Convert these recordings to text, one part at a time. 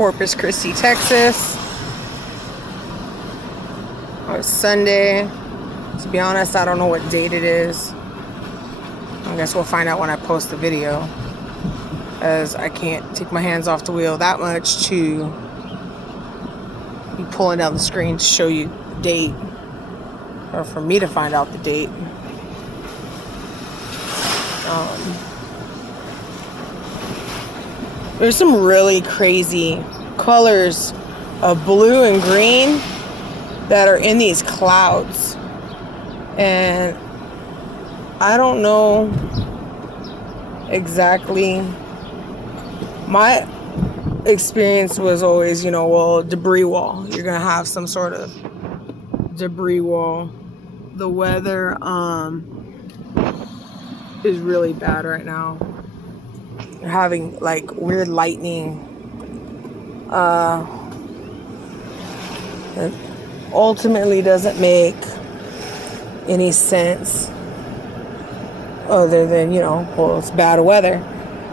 Corpus Christi, Texas. It's Sunday. To be honest, I don't know what date it is. I guess we'll find out when I post the video, as I can't take my hands off the wheel that much to be pulling down the screen to show you the date, or for me to find out the date. There's some really crazy colors of blue and green that are in these clouds, and I don't know exactly. My experience was always, well, debris wall. You're gonna have some sort of debris wall. The weather is really bad right now. You're having like weird lightning. It ultimately doesn't make any sense other than, well, it's bad weather.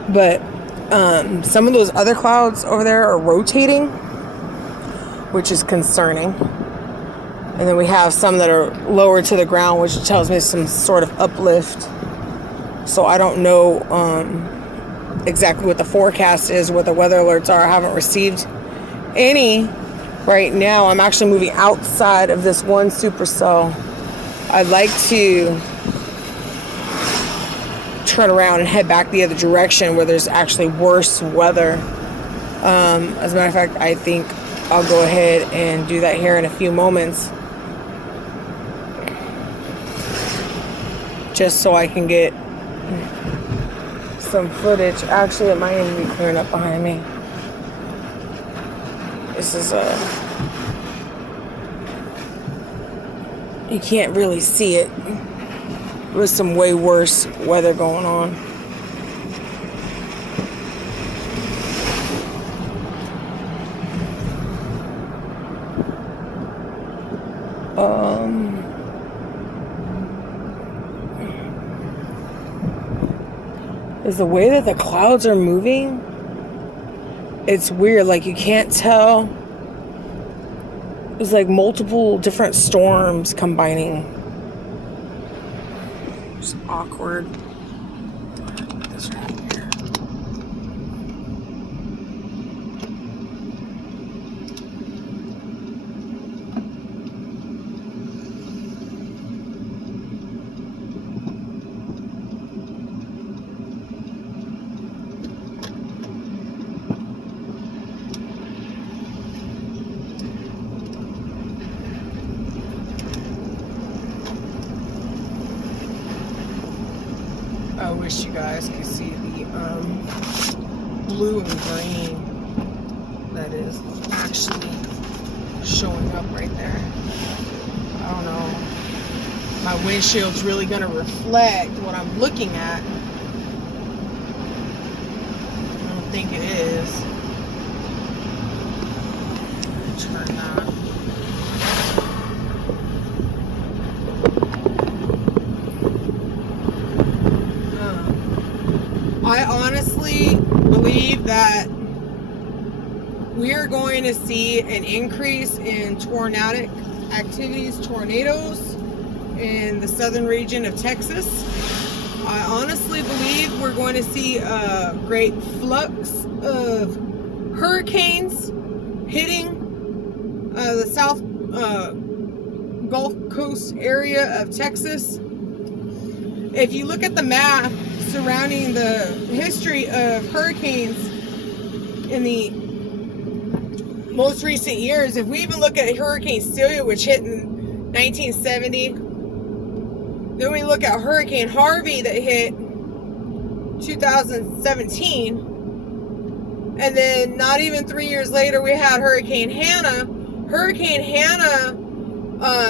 But some of those other clouds over there are rotating, which is concerning. And then we have some that are lower to the ground, which tells me some sort of uplift. So I don't know exactly what the forecast is, what the weather alerts are. I haven't received any right now. I'm actually moving outside of this one supercell. I'd like to turn around and head back the other direction where there's actually worse weather. As a matter of fact, I think I'll go ahead and do that here in a few moments, just so I can get some footage. Actually, it might even be clearing up behind me. This is you can't really see it. With some way worse weather going on. Is the way that the clouds are moving, it's weird. Like, you can't tell. It's like multiple different storms combining. It's awkward. Put this right here. I wish you guys could see the blue and green that is actually showing up right there. I don't know. My windshield's really going to reflect what I'm looking at. I don't think it is. Turn that. I honestly believe that we are going to see an increase in tornadic activities, tornadoes in the southern region of Texas. I honestly believe we're going to see a great flux of hurricanes hitting the south Gulf Coast area of Texas. If you look at the map surrounding the history of hurricanes in the most recent years, if we even look at Hurricane Celia, which hit in 1970, then we look at Hurricane Harvey that hit 2017, and then not even 3 years later we had Hurricane Hannah. Hurricane Hannah,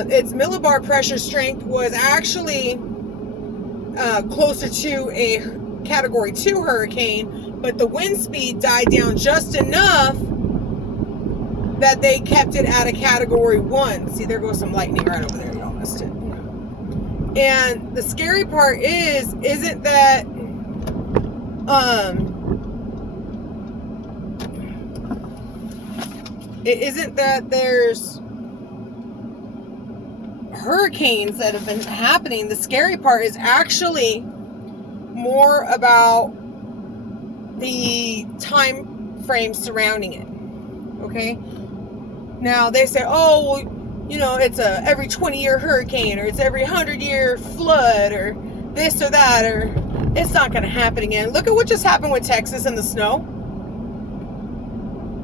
its millibar pressure strength was actually closer to a Category 2 hurricane, but the wind speed died down just enough that they kept it at a Category 1. See, there goes some lightning right over there. Y'all missed it. And the scary part isn't that It isn't that there's hurricanes that have been happening. The scary part is actually more about the time frame surrounding it. Okay? Now they say, oh, well, you know, it's a every 20-year hurricane, or it's every 100-year flood, or this or that, or it's not going to happen again. Look at what just happened with Texas and the snow.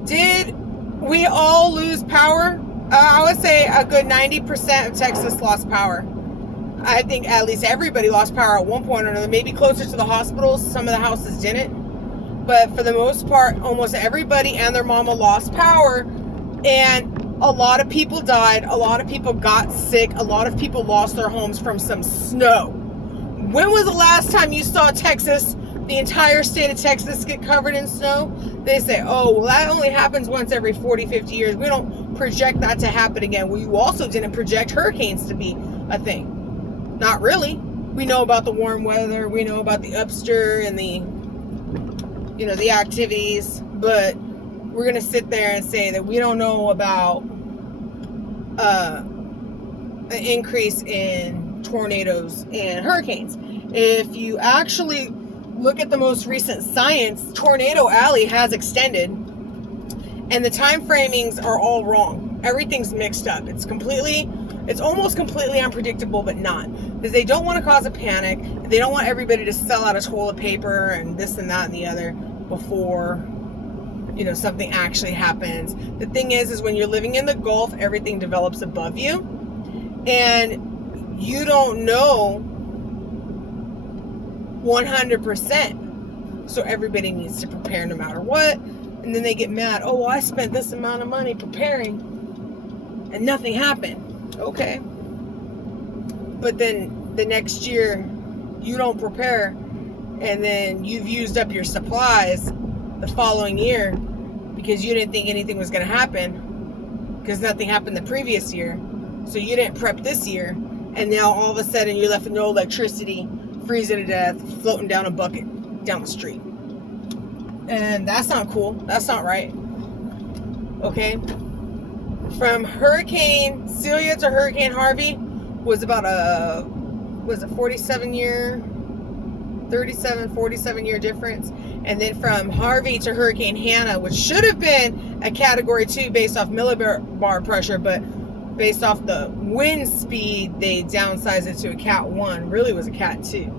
Did we all lose power? I would say a good 90% of Texas lost power. I think at least everybody lost power at one point or another. Maybe closer to the hospitals, some of the houses didn't. But for the most part, almost everybody and their mama lost power. And a lot of people died. A lot of people got sick. A lot of people lost their homes from some snow. When was the last time you saw Texas, the entire state of Texas, get covered in snow? They say, oh, well, that only happens once every 40, 50 years. We don't project that to happen again. Well, you also didn't project hurricanes to be a thing. Not really. We know about the warm weather. We know about the upstir and the, you know, the activities. But we're going to sit there and say that we don't know about an increase in tornadoes and hurricanes. If you actually look at the most recent science, Tornado Alley has extended, and the time framings are all wrong. Everything's mixed up. It's almost completely unpredictable, but not. Because they don't want to cause a panic. They don't want everybody to sell out of toilet paper and this and that and the other before, you know, something actually happens. The thing is when you're living in the Gulf, everything develops above you, and you don't know 100%. So everybody needs to prepare no matter what. And then they get mad. Oh, well, I spent this amount of money preparing and nothing happened. Okay. But then the next year you don't prepare, and then you've used up your supplies the following year because you didn't think anything was going to happen because nothing happened the previous year. So you didn't prep this year. And now all of a sudden you're left with no electricity, freezing to death, floating down a bucket down the street. And that's not cool. That's not right. Okay? From Hurricane Celia to Hurricane Harvey was about a 47 year difference. And then from Harvey to Hurricane Hannah, which should have been a Category 2 based off millibar pressure, but based off the wind speed, they downsized it to a Cat 1. Really was a Cat 2.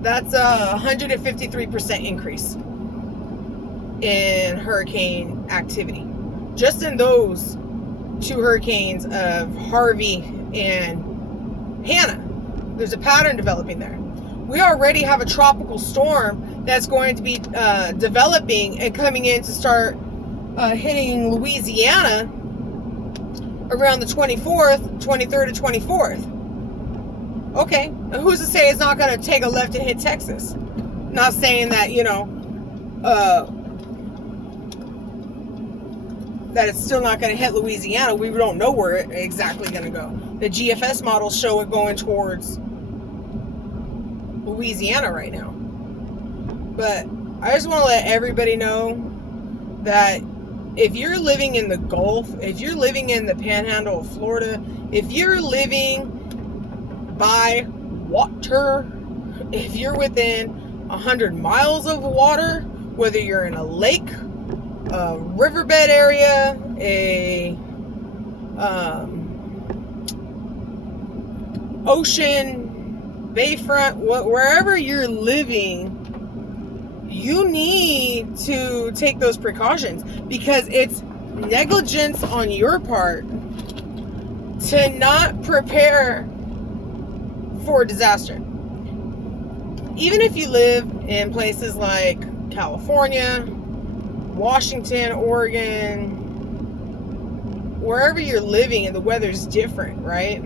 That's a 153% increase in hurricane activity. Just in those two hurricanes of Harvey and Hannah, there's a pattern developing there. We already have a tropical storm that's going to be developing and coming in to start hitting Louisiana around the 23rd to 24th. Okay, and who's to say it's not going to take a left and hit Texas? Not saying that, you know, that it's still not going to hit Louisiana. We don't know where it's exactly going to go. The GFS models show it going towards Louisiana right now. But I just want to let everybody know that if you're living in the Gulf, if you're living in the Panhandle of Florida, if you're living by water, if you're within 100 miles of water, whether you're in a lake, a riverbed area, a ocean, bayfront, wherever you're living, you need to take those precautions, because it's negligence on your part to not prepare for disaster. Even if you live in places like California, Washington, Oregon, wherever you're living, and the weather's different, right?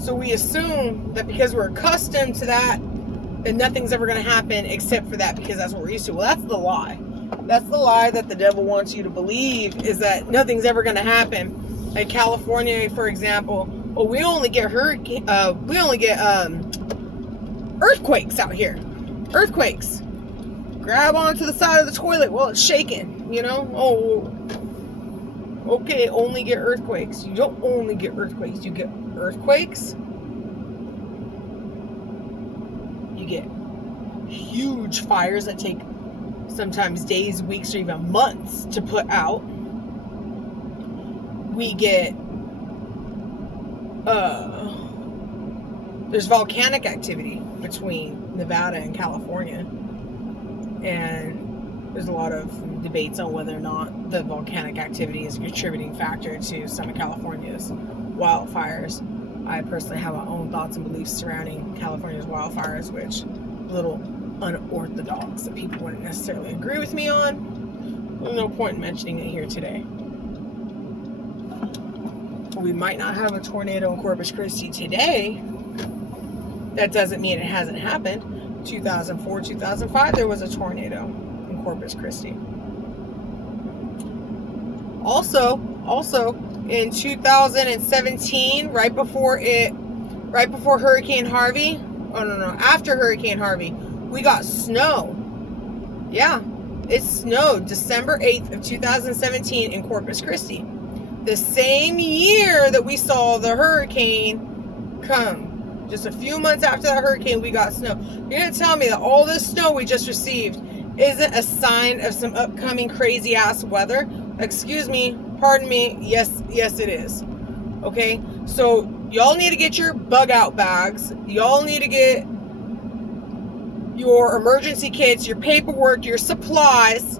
So we assume that because we're accustomed to that nothing's ever going to happen except for that, because that's what we're used to. Well, that's the lie. That's the lie that the devil wants you to believe, is that nothing's ever going to happen. Like California, for example, well, we only get earthquakes out here. Earthquakes. grab onto the side of the toilet while it's shaking, you know? Oh, okay, only get earthquakes. You don't only get earthquakes. You get earthquakes. You get huge fires that take sometimes days, weeks, or even months to put out. We get, there's volcanic activity between Nevada and California. And there's a lot of debates on whether or not the volcanic activity is a contributing factor to some of California's wildfires. I personally have my own thoughts and beliefs surrounding California's wildfires, which are a little unorthodox that people wouldn't necessarily agree with me on. There's no point in mentioning it here today. We might not have a tornado in Corpus Christi today. That doesn't mean it hasn't happened. 2004, 2005, there was a tornado in Corpus Christi. Also in 2017, right before Hurricane Harvey, after Hurricane Harvey, we got snow. Yeah, it snowed December 8th of 2017 in Corpus Christi. The same year that we saw the hurricane come. Just a few months after that hurricane, we got snow. You're going to tell me that all this snow we just received isn't a sign of some upcoming crazy ass weather? Excuse me, pardon me, yes it is. Okay, so y'all need to get your bug out bags. Y'all need to get your emergency kits, your paperwork, your supplies,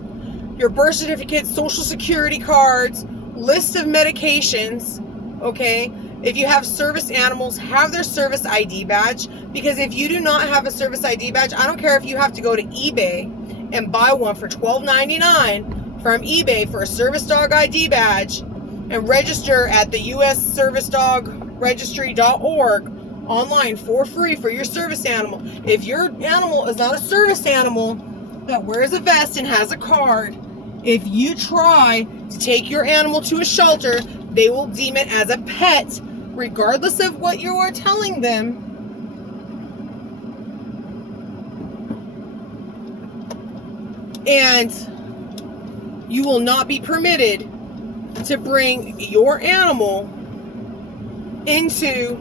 your birth certificates, social security cards, list of medications, okay? If you have service animals, have their service ID badge, because if you do not have a service ID badge, I don't care if you have to go to eBay and buy one for $12.99 from eBay for a service dog ID badge and register at the US Service Dog Registry.org online for free for your service animal. If your animal is not a service animal that wears a vest and has a card, if you try to take your animal to a shelter, they will deem it as a pet, regardless of what you are telling them. And you will not be permitted to bring your animal into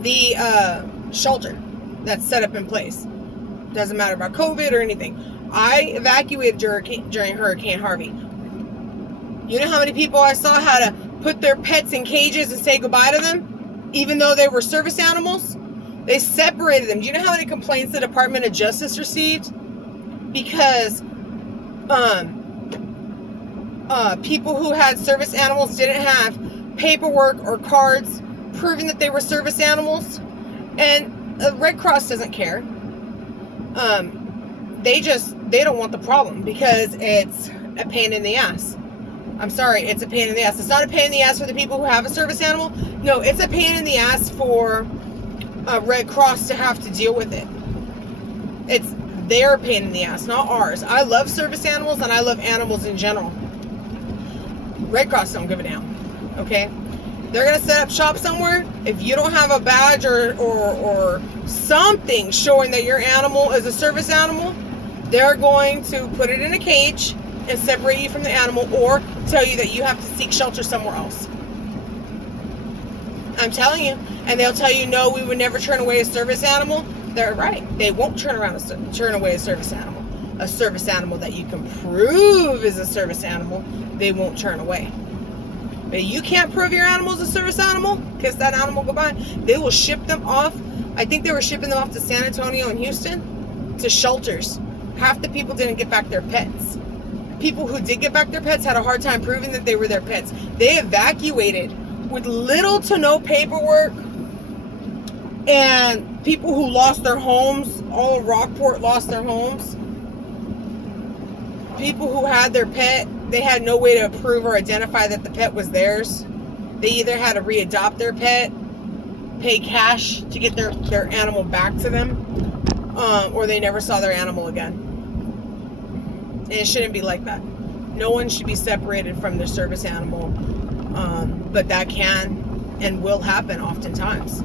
the shelter that's set up in place. Doesn't matter about COVID or anything. I evacuated during Hurricane Harvey. You know how many people I saw had to put their pets in cages and say goodbye to them, even though they were service animals? They separated them. Do you know how many complaints the Department of Justice received? Because people who had service animals didn't have paperwork or cards proving that they were service animals. And the Red Cross doesn't care. They don't want the problem because it's a pain in the ass. I'm sorry, it's a pain in the ass. It's not a pain in the ass for the people who have a service animal. No, it's a pain in the ass for Red Cross to have to deal with it. It's their pain in the ass, not ours. I love service animals and I love animals in general. Red Cross don't give a damn, okay? They're going to set up shop somewhere. If you don't have a badge or something showing that your animal is a service animal, they're going to put it in a cage and separate you from the animal, or tell you that you have to seek shelter somewhere else. I'm telling you. And they'll tell you, no, we would never turn away a service animal. They're right. They won't turn away a service animal. A service animal that you can prove is a service animal, they won't turn away. But you can't prove your animal is a service animal, kiss that animal goodbye. They will ship them off. I think they were shipping them off to San Antonio and Houston to shelters. Half the people didn't get back their pets. People who did get back their pets had a hard time proving that they were their pets. They evacuated with little to no paperwork. And people who lost their homes, all of Rockport lost their homes. People who had their pet, they had no way to prove or identify that the pet was theirs. They either had to readopt their pet, pay cash to get their animal back to them, or they never saw their animal again. And it shouldn't be like that. No one should be separated from their service animal, but that can and will happen oftentimes.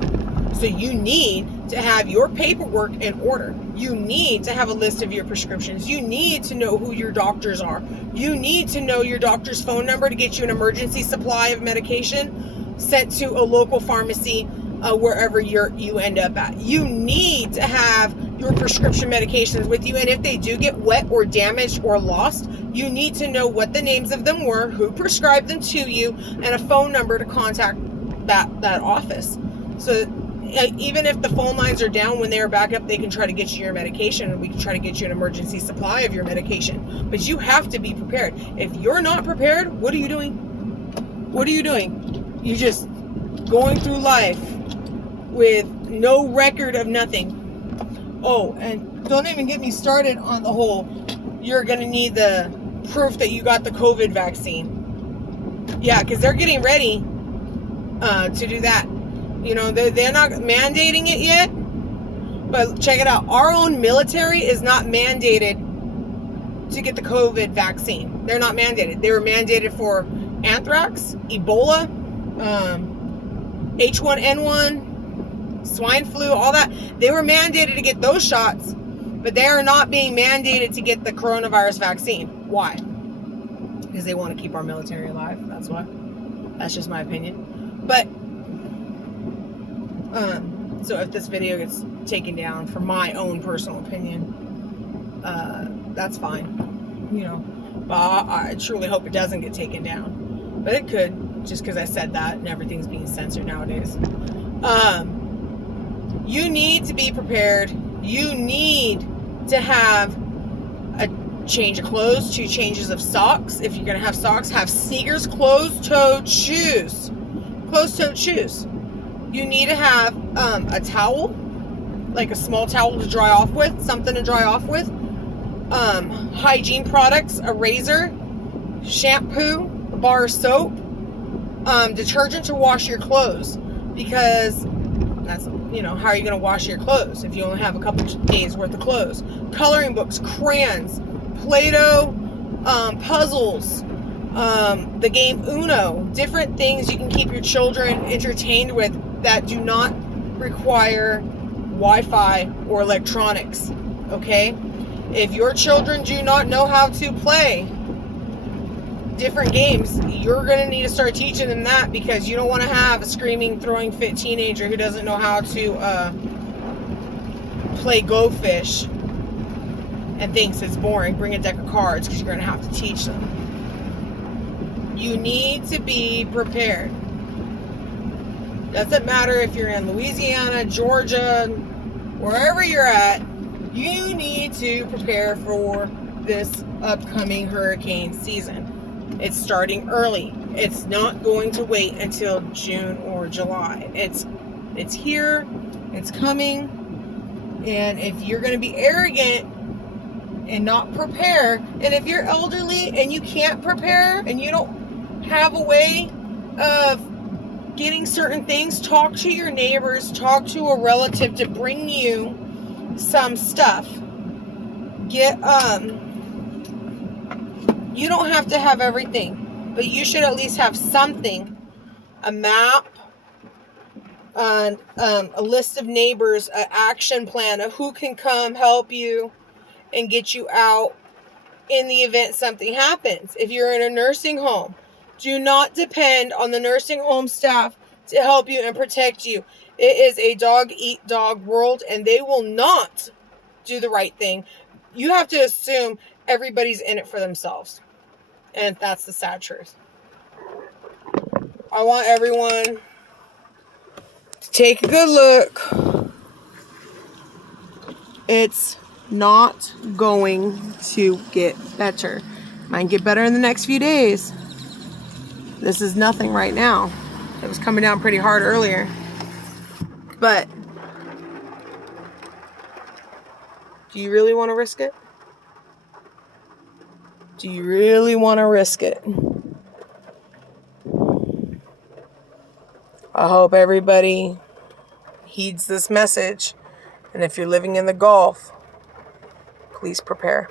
So you need to have your paperwork in order. You need to have a list of your prescriptions. You need to know who your doctors are. You need to know your doctor's phone number to get you an emergency supply of medication sent to a local pharmacy wherever you end up at. You need to have your prescription medications with you, and if they do get wet or damaged or lost, you need to know what the names of them were, who prescribed them to you, and a phone number to contact that office. So even if the phone lines are down, when they are back up, they can try to get you your medication, and we can try to get you an emergency supply of your medication. But you have to be prepared. If you're not prepared, what are you doing? What are you doing? You're just going through life with no record of nothing. Oh, and don't even get me started on the whole, you're going to need the proof that you got the COVID vaccine. Yeah, because they're getting ready to do that. You know, they're not mandating it yet, but check it out. Our own military is not mandated to get the COVID vaccine. They're not mandated. They were mandated for anthrax, Ebola, H1N1, swine flu, all that. They were mandated to get those shots, but they are not being mandated to get the coronavirus vaccine. Why? Because they want to keep our military alive. That's why. That's just my opinion. But so if this video gets taken down for my own personal opinion, that's fine, you know, but I truly hope it doesn't get taken down, but it could, just because I said that and everything's being censored nowadays. You need to be prepared. You need to have a change of clothes, 2 changes of socks. If you're going to have socks, have sneakers, closed-toed shoes. Closed-toed shoes. You need to have a towel, like a small towel to dry off with, something to dry off with. Hygiene products, a razor, shampoo, a bar of soap, detergent to wash your clothes, because that's, you know, how are you going to wash your clothes if you only have a couple days worth of clothes? Coloring books, crayons, Play-Doh, puzzles, the game Uno, different things you can keep your children entertained with that do not require Wi-Fi or electronics, okay? If your children do not know how to play different games, you're going to need to start teaching them that, because you don't want to have a screaming, throwing fit teenager who doesn't know how to play Go Fish and thinks it's boring. Bring a deck of cards, because you're going to have to teach them. You need to be prepared. Doesn't matter if you're in Louisiana, Georgia, wherever you're at, you need to prepare for this upcoming hurricane season. It's starting early. It's not going to wait until June or July. It's here. It's coming. And if you're going to be arrogant and not prepare, and if you're elderly and you can't prepare and you don't have a way of getting certain things, talk to your neighbors, talk to a relative to bring you some stuff. You don't have to have everything, but you should at least have something, a map, a list of neighbors, an action plan of who can come help you and get you out in the event something happens. If you're in a nursing home, do not depend on the nursing home staff to help you and protect you. It is a dog-eat-dog world, and they will not do the right thing. You have to assume everybody's in it for themselves. And that's the sad truth. I want everyone to take a good look. It's not going to get better. Might get better in the next few days. This is nothing right now. It was coming down pretty hard earlier. But do you really want to risk it? Do you really want to risk it? I hope everybody heeds this message. And if you're living in the Gulf, please prepare.